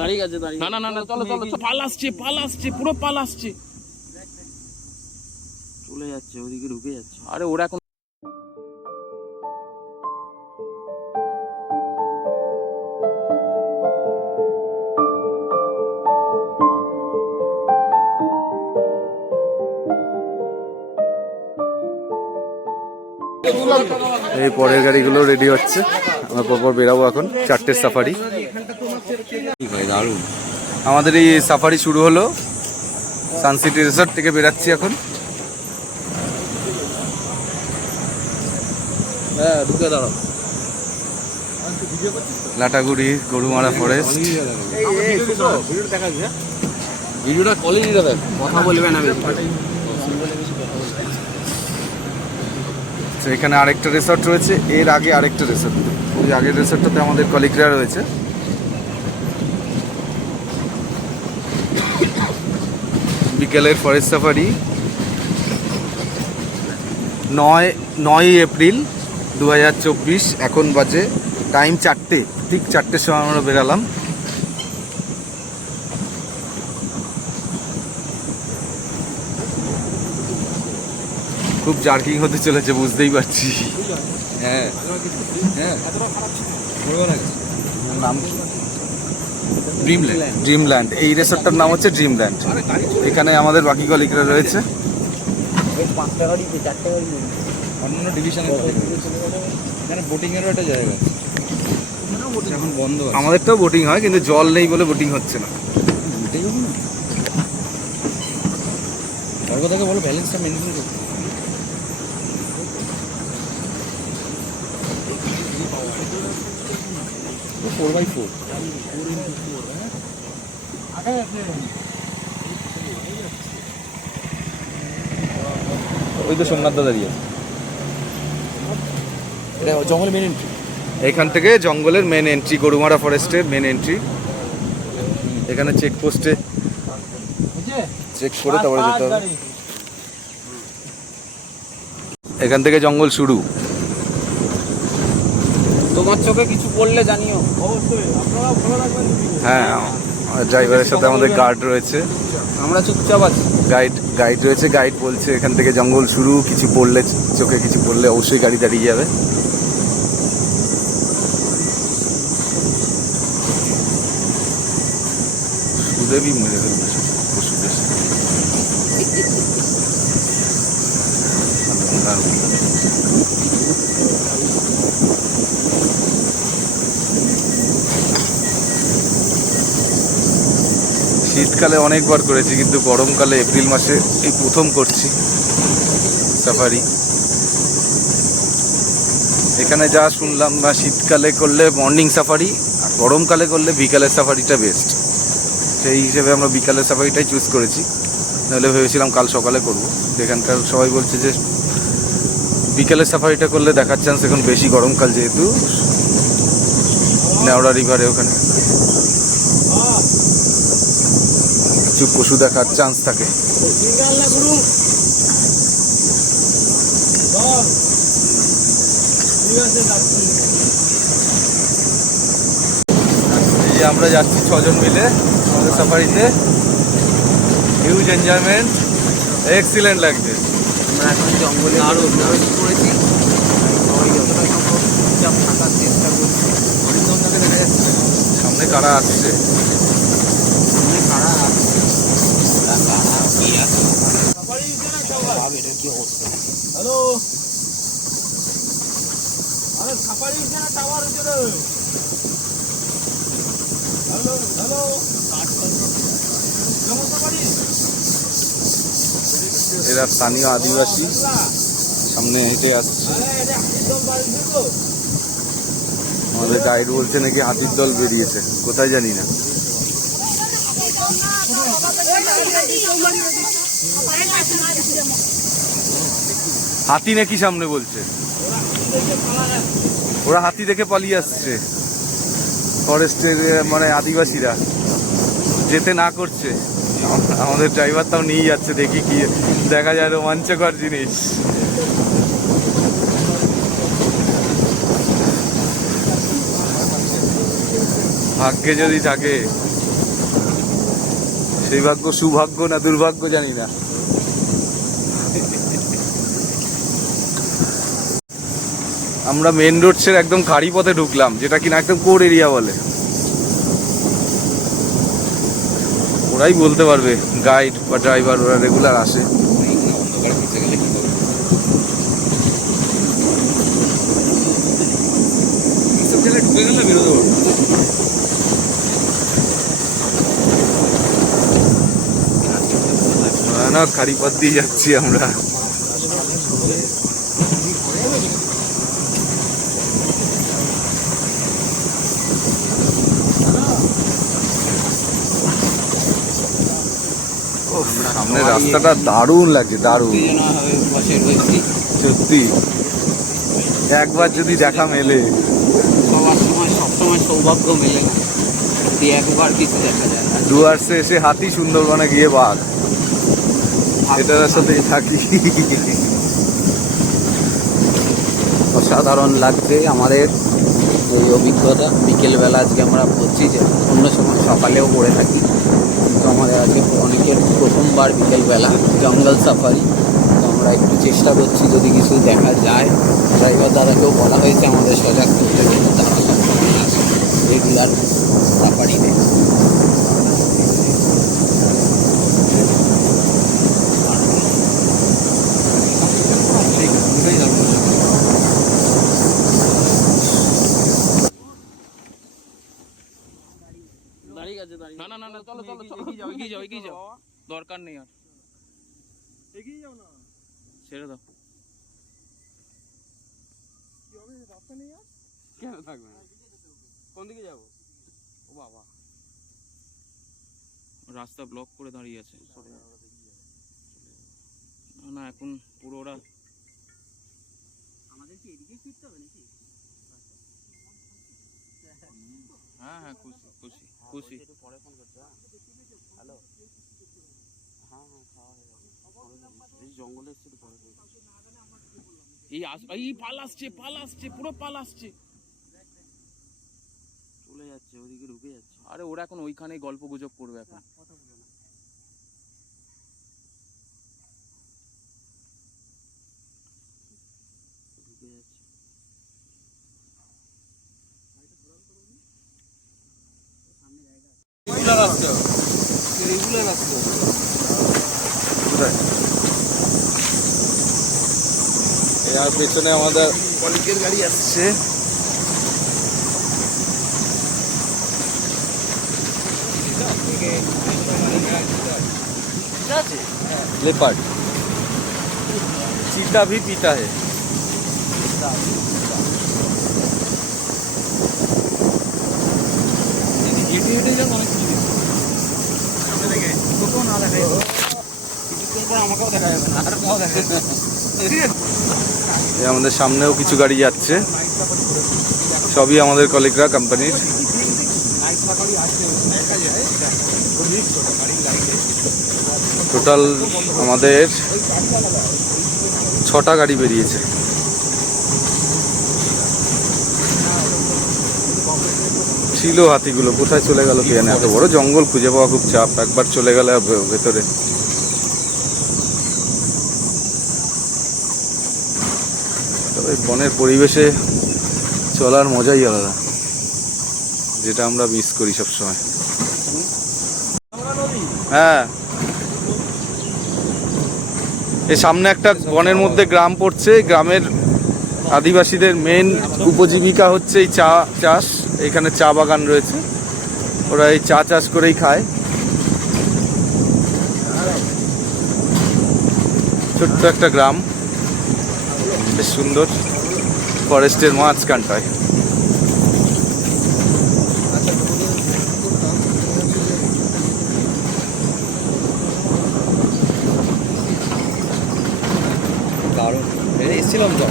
দাঁড়িয়ে গেছে দাঁড়িয়ে। না না না চলো চলো, পাল আসছে পুরো পাল আসছে, চলে যাচ্ছে ওদিকে ঢুকে যাচ্ছে। আরে ওরা এখন এই পরের গাড়িগুলো রেডি হচ্ছে, আমরা পরপর বেরাবো এখন। 4টের সাফারি। দারুণ। আমাদের এই সাফারি শুরু হলো, সানসিটি রিসর্ট থেকে বেরাচ্ছি এখন। হ্যাঁ ঢুকে দাঁড়াও। লাটাগুড়ি গরুমারা ফরেস্ট। ভিডিওটা কোয়ালিটিটা দেখ, কথা বলবে না বেশি। এখানে আরেকটা রিসর্ট রয়েছে, এর আগে আরেকটা রিসর্ট, ওই আগের রিসর্টটাতে আমাদের কলিগরা রয়েছে। বিকেলের ফরেস্ট সাফারি 9 এপ্রিল 2024। এখন বাজে টাইম 4টে, ঠিক 4টের সময় আমরা বেরালাম। খুব জার্কিং হতে চলেছে, বুঝতেই পারছি। হ্যাঁ হ্যাঁ, নাম ড্রিমল্যান্ড। এই রিসর্টটার নাম হচ্ছে ড্রিমল্যান্ড। এখানে আমাদের বাকি কলিগরা রয়েছে। অন্য ডিভিশনে এখানে বোটিংয়েরও একটা জায়গা আছে, এখন বন্ধ আছে। আমাদেরটাও বোটিং হয়, কিন্তু জল নেই বলে বোটিং হচ্ছে না। স্বর্গ থেকে বলো ব্যালেন্সটা মেনটেন করতে। 4x4 ওই তো সোমনাথ দা দাঁড়িয়ে। এটা জঙ্গলের মেন এন্ট্রি। এখান থেকে জঙ্গলের মেন এন্ট্রি, গরুমারা ফরেস্টের মেন এন্ট্রি। এখানে চেকপোস্টে চেক করে তারপরে যেতে হবে। এখান থেকে জঙ্গল শুরু। তোমার চোখে কিছু পড়লে জানিও অবশ্যই, আপনারা ভালো রাখবেন। হ্যাঁ, ড্রাইভারের সাথে আমাদের গার্ড রয়েছে, আমরা চুপচাপ আছি। গাইড রয়েছে, গাইড বলছে এখান থেকে জঙ্গল শুরু, কিছু পড়লে চোখে কিছু পড়লে অবশ্যই গাড়ি দাঁড়িয়ে যাবে। সুদেবই মেরে ফেলবে পশুদের। শীতকালে অনেকবার করেছি, কিন্তু গরমকালে এপ্রিল মাসে এই প্রথম করছি সাফারি। এখানে যা শুনলাম, বা শীতকালে করলে মর্নিং সাফারি, আর গরমকালে করলে বিকালের সাফারিটা বেস্ট। সেই হিসেবে আমরা বিকালের সাফারিটাই চুজ করেছি, নাহলে ভেবেছিলাম কাল সকালে করব। এখানকার সবাই বলছে যে বিকালের সাফারিটা করলে দেখার চান্স এখন বেশি, গরমকাল যেহেতু। নেওড়া রিভারে ওখানে কিছু পশু দেখার চান্স থাকে। এই যে আমরা যাচ্ছি 6 জন মিলে আমাদের সাফারিতে। হিউজ এনজয়মেন্ট, এক্সিলেন্ট লাগছে। আমরা এখন জঙ্গলে আরো করেছি, সবাই যতটা সম্ভব চুপচাপ থাকার চেষ্টা করছি। হরিণটাকে দেখা যাচ্ছে সামনে কারা আসছে, সামনে কারা আসছে। হ্যালো, আরে সাফারি উঠছে না, টাওয়ার উঠছে রে। হ্যালো হ্যালো, এরা স্থানীয় আদিবাসী, সামনে হেঁটে আসছে। আমাদের গাইড বলছে নাকি হাতির দল বেরিয়েছে, কোথায় জানি না। হাতি নাকি সামনে বলছে, ওরা হাতি দেখে পালিয়ে আসছে। ফরেস্টের মানে আদিবাসীরা যেতে না করছে, আমাদের ড্রাইভার তাও নিয়ে যাচ্ছে। দেখি কি দেখা যায়, রোমাঞ্চকর জিনিস। ভাগ্যে যদি থাকে সেই ভাগ্য সুভাগ্য না দুর্ভাগ্য জানি না। আমরা মেন রোড ছেড়ে একদম খাড়ি পথে ঢুকলাম, যেটা কিনা একদম কোর এরিয়া বলে। ওরাই বলতে পারবে, গাইড বা ড্রাইভার, ওরা রেগুলার আসে। অন্ধকারে পিছিয়ে গেলে কি হবে? এইসব জায়গায় ঢুকে গেলে বেরোতে পারবো না, খাড়ি পথ দিয়ে যাচ্ছি আমরা। সামনে রাস্তাটা দারুণ লাগছে, দারুণ সত্যি। একবার যদি দেখা মেলে, সবসময় সৌভাগ্য মেলে না, একবার কিছু দেখা যায় না। ডুয়ার্সে এসে হাতি, সুন্দরবনে গিয়ে বাঘ, এটার সাথেই থাকি। অসাধারণ লাগছে আমাদের এই অভিজ্ঞতা। বিকেলবেলা আজকে আমরা বলছি যে অন্য সময় সকালেও করে থাকি, কিন্তু আমাদের আজকে অনেকের প্রথমবার বিকেলবেলা জঙ্গল সাফারি। তো আমরা একটু চেষ্টা করছি যদি কিছু দেখা যায়। ড্রাইভার দাদাকেও বলা হয়েছে আমাদের সজাগ করতে, কিন্তু তারা সবসময় আসে রেগুলার সাফারিতে। না চলো চলো চলো, এগিয়ে যাও এগিয়ে যাও, দরকার নেই আর, এগিয়ে যাও না। ছেড়ে দাও। কি হবে, রাস্তা নেই আর? কেন থাকবে না? কোন দিকে যাবো? ও বাবা, রাস্তা ব্লক করে দাঁড়িয়ে আছে। না এখন পুরো ওরা, আমাদের কি এদিকে ফিরতে হবে নাকি? হ্যাঁ হ্যাঁ খুশি খুশি খুশি। পরে ফোন করতে। হ্যালো, হ্যাঁ খাওয়া হয়ে গেছে। এই জঙ্গলে এসে পরে এই পাল আসছে, পাল আসছে, পুরো পাল আসছে, চলে যাচ্ছে, ওদিকে ঢুকে যাচ্ছে। আরে ওরা এখন ওইখানেই গল্প গুজব করবে এখন। কথা বলো না। ঢুকে যাচ্ছে। রেগুলার আসতে হবে, রেগুলার আসতে হবে। আর পেছনে আমাদের কলিগের গাড়ি আসছে। लेपर्ड, चीता भी पीता है। হেঁটে হেঁটে যান, অনেক কিছু সামনে থেকে তোকেও না দেখা যাবে, কিছুক্ষণ পর আমাকেও দেখা যাবে না, আর কোথাও দেখা যাবে না। আমাদের সামনেও কিছু গাড়ি যাচ্ছে, সবই আমাদের কলিগরা কোম্পানির। টোটাল আমাদের 6টা গাড়ি বেরিয়েছে। ছিল হাতিগুলো, কোথায় চলে গেল কে জানে। এত বড় জঙ্গল খুঁজে পাওয়া খুব চাপ, একবার চলে গেলে ভেতরে। তবে বনের পরিবেশে চলার মজাই আলাদা, যেটা আমরা মিস করি সবসময়। হ্যাঁ, এই সামনে একটা বনের মধ্যে গ্রাম পড়ছে। গ্রামের আদিবাসীদের মেন উপজীবিকা হচ্ছে এই চা চাষ। এখানে চা বাগান রয়েছে, ওরা এই চা চাষ করেই খায়। ছোট্ট একটা গ্রাম, বেশ সুন্দর, ফরেস্টের মাঝখানটায়। দারুণ, এসেছিলাম তো।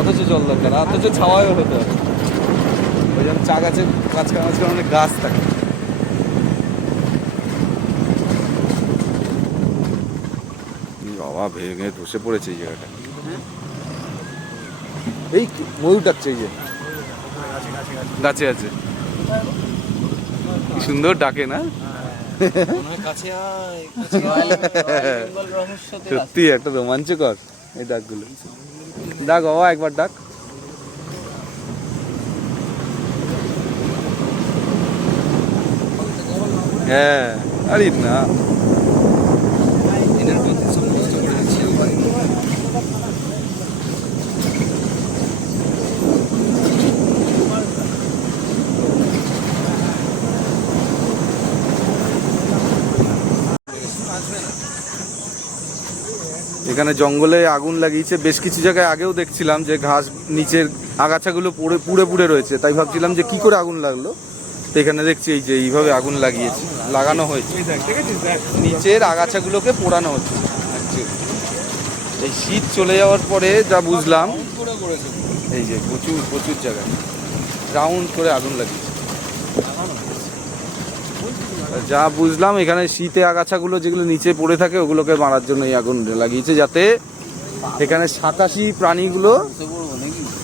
অথচ জল দরকার, অথচ ছাওয়াও হতে হবে। যেমন চা গাছের মাঝখানে মাঝখানে অনেক গাছ থাকে। বাবা ভেঙে ধসে পড়েছে এই জায়গাটা। এই ময়ূর ডাকছে, এই যে গাছে আছে, কি সুন্দর ডাকে না? সত্যি একটা রোমাঞ্চকর এই ডাকগুলো। ডাক বাবা, একবার ডাক। হ্যাঁ, আরে না এখানে জঙ্গলে আগুন লাগিয়েছে বেশ কিছু জায়গায়। আগেও দেখছিলাম যে ঘাস নিচের আগাছাগুলো পুড়ে পুড়ে রয়েছে, তাই ভাবছিলাম যে কি করে আগুন লাগলো। তো এখানে দেখছি এই যে এইভাবে আগুন লাগানো হয়েছে, নিচের আগাছাগুলোকে পোড়ানো হচ্ছে। এই শীত চলে যাওয়ার পরে যা বুঝলাম, এই যে প্রচুর প্রচুর জায়গায় রাউন্ড করে আগুন লাগিয়েছে। যা বুঝলাম এখানে শীতে আগাছাগুলো যেগুলো নিচে পড়ে থাকে ওগুলোকে মারার জন্য এই আগুন লাগিয়েছে, যাতে এখানে 87 প্রাণীগুলো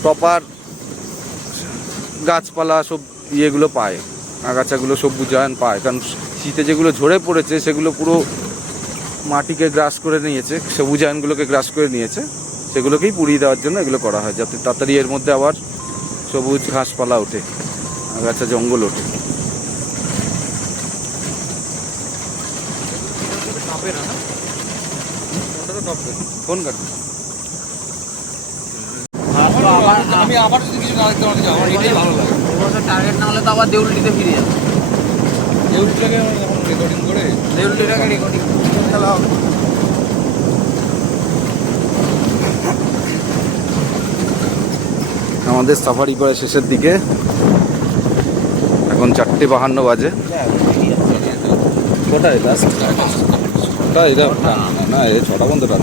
প্রপার গাছপালা সব ইয়েগুলো পায়, আগাছাগুলো সবুজায়ন পায়। কারণ শীতে যেগুলো ঝরে পড়েছে সেগুলো পুরো মাটিকে গ্রাস করে নিয়েছে, সবুজায়নগুলোকে গ্রাস করে নিয়েছে, সেগুলোকেই পুড়িয়ে দেওয়ার জন্য এগুলো করা হয়, যাতে তাড়াতাড়ি এর মধ্যে আবার সবুজ ঘাসপালা ওঠে, আগাছা জঙ্গল ওঠে। কোন কাটবে? আমি আবার যদি কিছু না দেখতে পারি, আমার এটাই ভালো লাগে। টার্গেট না হলে তো আবার দেউলটিতে ফিরে যাবে। দেউলটিটাকে রেকর্ডিং করে দেউলটিটাকে রেকর্ডিং খেলা হবে। আমাদের সাফারি প্রায় শেষের দিকে, এখন 4:52 বাজে। কোটায় লাস্ট? এটা না, এই 6টা বন্ধ রাত।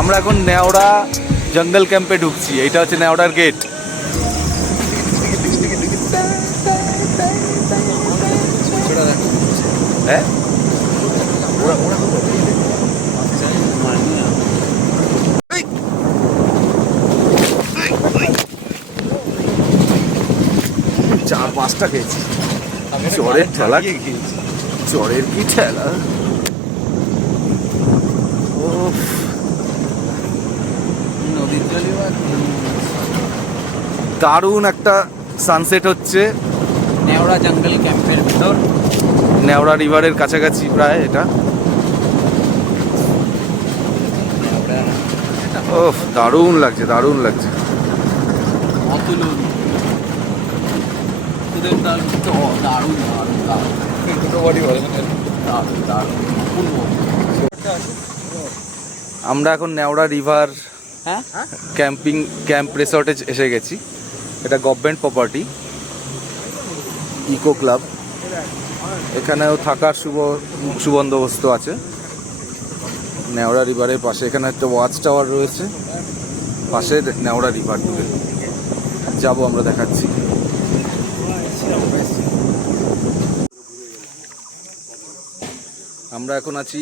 আমরা এখন নেওড়া জঙ্গল ক্যাম্পে ঢুকছি। এইটা হচ্ছে নেওড়ার গেট। হ্যাঁ, চার পাঁচটা খেয়েছি। চরের ঠেলা খেয়েছি, চরের কি ঠেলা! নদীর জলই বা দারুণ একটা সানসেট হচ্ছে নেওড়া জঙ্গল ক্যাম্পের ভিতর, নেওড়া রিভারের কাছাকাছি প্রায় এটা। ওহ, দারুণ লাগছে, দারুণ লাগছে। অতুলন তোদের দারুণ, দারুণ দারুণ দারুণ দারুণ দারুণ অপূর্ব। আমরা এখন নেওড়া রিভার হ্যাঁ, ক্যাম্প রিসর্টে এসে গেছি। এটা গভর্নমেন্ট প্রপার্টি, ইকো ক্লাব। এখানেও থাকার সুবন্দোবস্ত আছে নেওড়া রিভারের পাশে। এখানে একটা ওয়াচ টাওয়ার রয়েছে, পাশে নেওড়া রিভার দূরে যাবো আমরা, দেখাচ্ছি। আমরা এখন আছি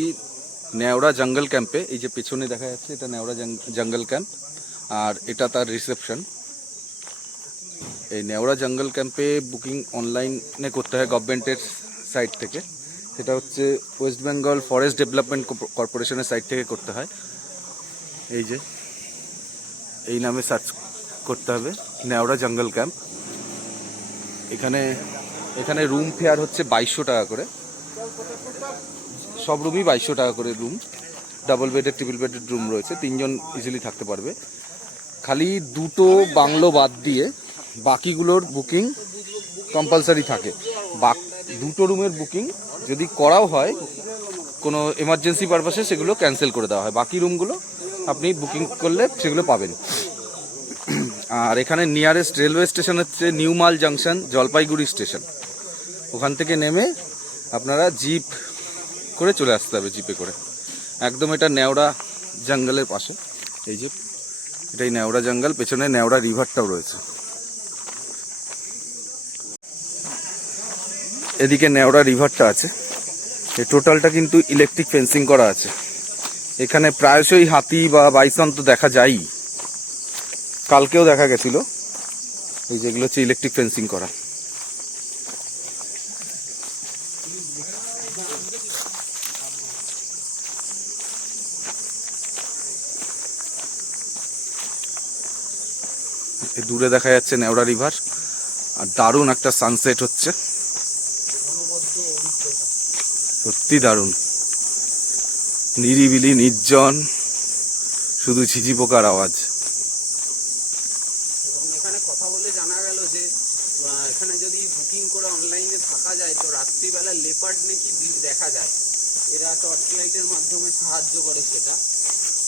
নেওড়া জঙ্গল ক্যাম্পে। এই যে পেছনে দেখা যাচ্ছে এটা নেওড়া জঙ্গল ক্যাম্প, আর এটা তার রিসেপশন। এই নেওড়া জঙ্গল ক্যাম্পে বুকিং অনলাইনে করতে হয় গভর্নমেন্টের সাইট থেকে। সেটা হচ্ছে ওয়েস্ট বেঙ্গল ফরেস্ট ডেভেলপমেন্ট কর্পোরেশনের সাইট থেকে করতে হয়। এই যে এই নামে সার্চ করতে হবে, নেওড়া জঙ্গল ক্যাম্প। এখানে রুম ফেয়ার হচ্ছে 2200 টাকা করে। সব রুমই 2200 টাকা করে রুম। ডাবল বেডের, ট্রিপল বেডের রুম রয়েছে, 3 জন ইজিলি থাকতে পারবে। খালি 2টো বাংলো বাদ দিয়ে বাকিগুলোর বুকিং কম্পালসারি থাকে। 2টো রুমের বুকিং যদি করাও হয় কোনো এমার্জেন্সি পারপাসে, সেগুলো ক্যান্সেল করে দেওয়া হয়। বাকি রুমগুলো আপনি বুকিং করলে সেগুলো পাবেন। আর এখানে নিয়ারেস্ট রেলওয়ে স্টেশন হচ্ছে নিউ মাল জাংশন, জলপাইগুড়ি স্টেশন। ওখান থেকে নেমে আপনারা জিপ করে চলে আসতে হবে, জিপে করে। একদম এটা নেওড়া জঙ্গলের পাশে। এই যে এটাই নেওড়া জঙ্গল, পেছনে নেওড়া রিভারটাও রয়েছে। এদিকে নেওড়া রিভারটা আছে। এই টোটালটা কিন্তু ইলেকট্রিক ফেন্সিং করা আছে। এখানে প্রায়শই হাতি বা বাইসন তো দেখা যায়ই, কালকেও দেখা গেছিল। এই যেগুলো হচ্ছে ইলেকট্রিক ফেন্সিং করা। দূরে দেখা যাচ্ছে নেওড়া রিভার, আর দারুণ একটা সানসেট হচ্ছে, সত্যি দারুণ। নিরিবিলি, নির্জন, শুধু ঝিঝি পোকার আওয়াজ। এবং এখানে কথা বলে জানা গেল যে এখানে যদি বুকিং করে অনলাইনে থাকা যায় তো রাত্রিবেলা লেপার্ড নাকি দেখা যায়। এরা টর্চ লাইটের মাধ্যমে সাহায্য করে সেটা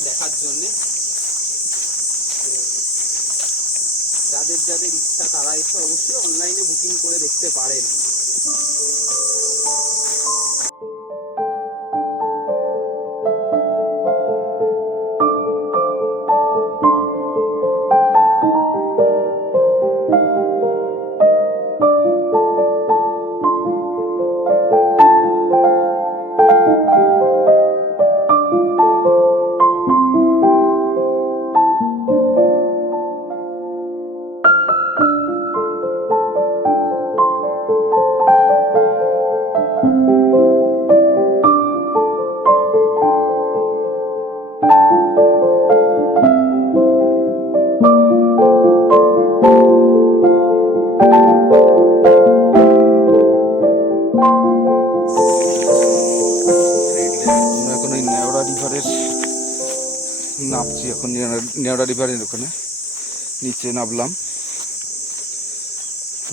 দেখার জন্যে। যাদের যাদের ইচ্ছা তারা এসে অবশ্যই অনলাইনে বুকিং করে দেখতে পারেন। নামছি এখন নেওড়া রিভারের ওখানে, নিচে নামলাম।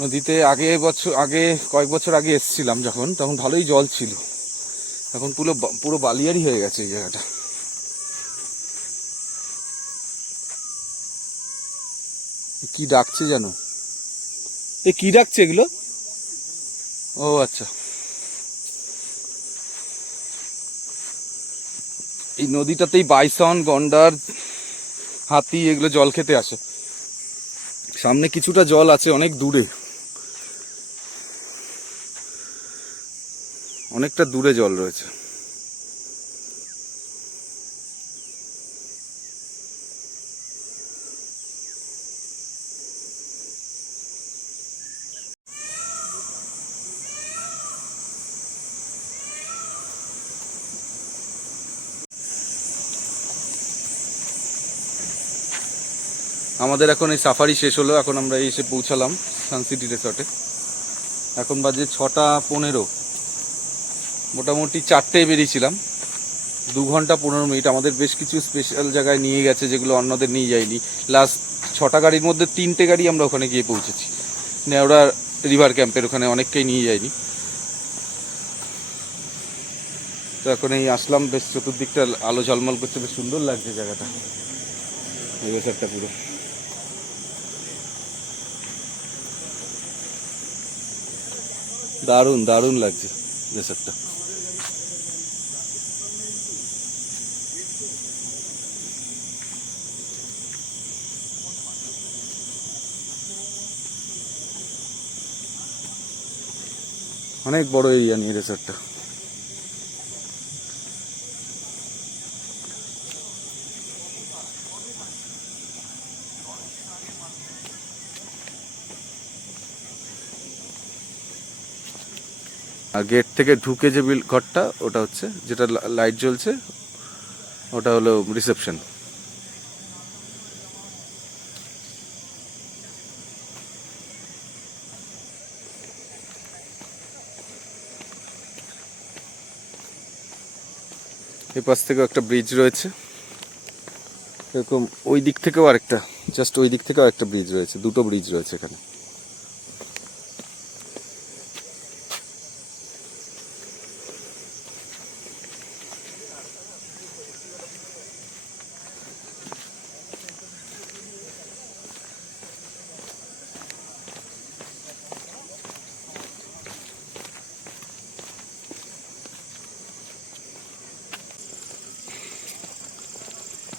নদীতে কয়েক বছর আগে এসেছিলাম যখন, তখন ভালোই জল ছিল। এখন পুরো বালিয়ারি হয়ে গেছে এই জায়গাটা। কি ডাকছে জানো? কি ডাকছে এগুলো? ও আচ্ছা, এই নদীটাতেই বাইসন, গন্ডার, হাতি এগুলো জল খেতে আসে। সামনে কিছুটা জল আছে, অনেক দূরে, অনেকটা দূরে জল রয়েছে। আমাদের এখন এই সাফারি শেষ হলো, এখন আমরা এসে পৌঁছালাম সানসিটি রিসর্টে। এখন বাজে 6:15। মোটামুটি 4টায় বেরিয়েছিলাম, 2 ঘন্টা 15 মিনিট। আমাদের বেশ কিছু স্পেশাল জায়গায় নিয়ে গেছে যেগুলো অন্যদের নিয়ে যায়নি। লাস্ট 6টা গাড়ির মধ্যে 3টে গাড়ি আমরা ওখানে গিয়ে পৌঁছেছি। নেওড়া রিভার ক্যাম্পের ওখানে অনেককেই নিয়ে যায়নি। তো এখন এই আসলাম, বেশ চতুর্দিকটা আলো ঝলমল করছে, বেশ সুন্দর লাগছে জায়গাটা, এই রিসর্টটা পুরো। দারুণ দারুণ লাগছে রিসর্টটা। অনেক বড় এরিয়া নিয়ে রিসর্টটা। আর গেট থেকে ঢুকে যে ঘরটা ওটা হচ্ছে, যেটা লাইট জ্বলছে ওটা হলো রিসেপশন। এই পাশ থেকেও একটা ব্রিজ রয়েছে, এরকম ওই দিক থেকেও আরেকটা, জাস্ট ওই দিক থেকেও একটা ব্রিজ রয়েছে, দুটো ব্রিজ রয়েছে এখানে।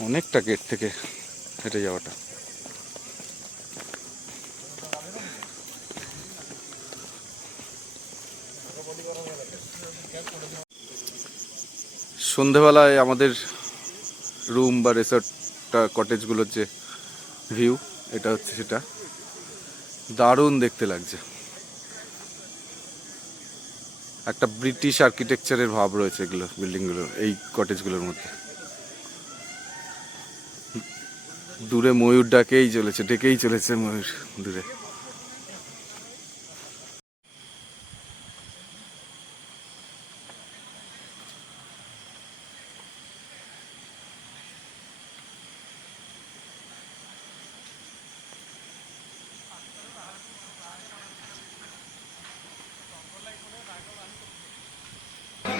অনেকটা গেট থেকে হেঁটে যাওয়াটা। সন্ধেবেলায় আমাদের রুম বা রিসর্টটা কটেজগুলোর যে ভিউ, এটা হচ্ছে সেটা। দারুণ দেখতে লাগছে, একটা ব্রিটিশ আর্কিটেকচারের ভাব রয়েছে এগুলো বিল্ডিংগুলোর, এই কটেজগুলোর মধ্যে। দূরে ময়ূর ডেকেই চলেছে ময়ূর দূরে।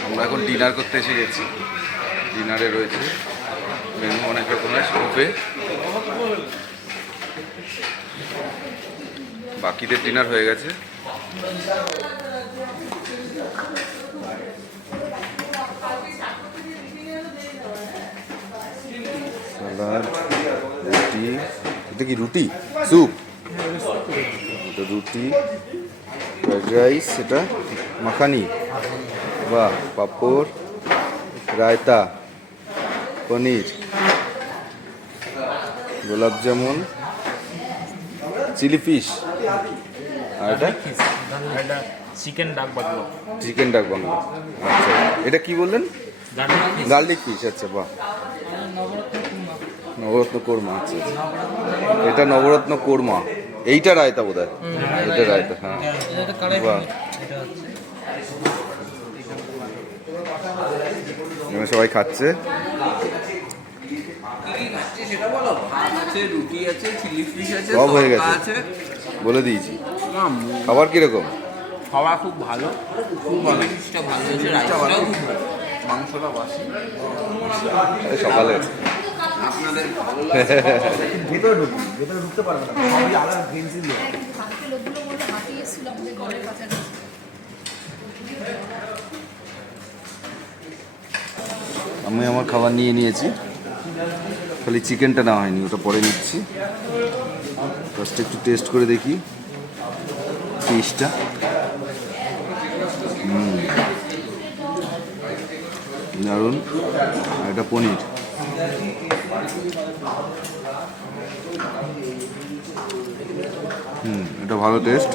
আমরা এখন ডিনার করতে এসে গেছি। ডিনারে রয়েছে মেনু অনেক রকমের, বুফে। বাকিদের ডিনার হয়ে গেছে। সালাদ, রুটি, এটা কি রুটি? স্যুপ, এটা রুটি, ফ্রাইড রাইস, এটা মাখানি, বাহ, পাঁপড়, রায়তা, পনির, গোলাপ জামুন, চিলি ফিশ, আর এটা চিকেন ডাক বাংলো। চিকেন ডাক বাংলো। আচ্ছা, এটা কি বললেন? Garlic fish. আচ্ছা, বাহ, নবরত্ন কোরমা। আচ্ছা, এটা নবরত্ন কোরমা। এইটা রায়তা বোধ হয়, এটা রায়তা। হ্যাঁ, বাহ। এখানে সবাই খাচ্ছে। সেটা বলো। ভাত আছে, রুটি আছে, চিলি ফিশ আছে, সব হয়ে গেছে, আছে, বলে দিয়েছি। খাবার কিরকম? খাওয়া খুব ভালো, খুব ভালো, ফিশটা ভালো হয়েছে, রাইসটাও খুব ভালো, মাংসটা বাসি। সকালে আপনাদের ভালো ভেতরে ঢুকতে পারবে না, সবই আলাদা ফেন্সি দিয়ে। আমি আমার খাবার নিয়ে নিয়েছি, খালি চিকেনটা নেওয়া হয়নি, ওটা পরে নিচ্ছি। ফার্স্ট একটু টেস্ট করে দেখি ফিশটা। দারুণ। আর এটা পনির। এটা ভালো টেস্ট।